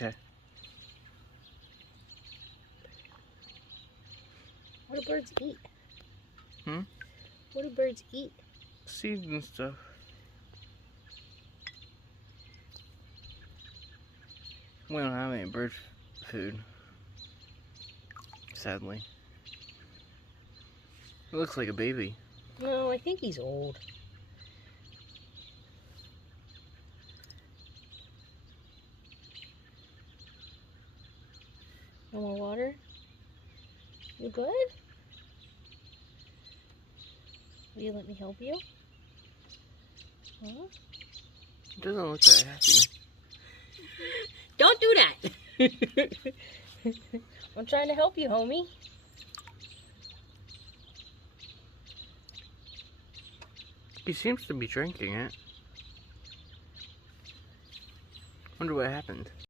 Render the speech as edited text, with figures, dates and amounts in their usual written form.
Okay. What do birds eat? Hmm? What do birds eat? Seeds and stuff. We don't have any bird food. Sadly. It looks like a baby. No, I think he's old. No more water? You good? Will you let me help you? Huh? It doesn't look that happy. Don't do that! I'm trying to help you, homie. He seems to be drinking it. Wonder what happened.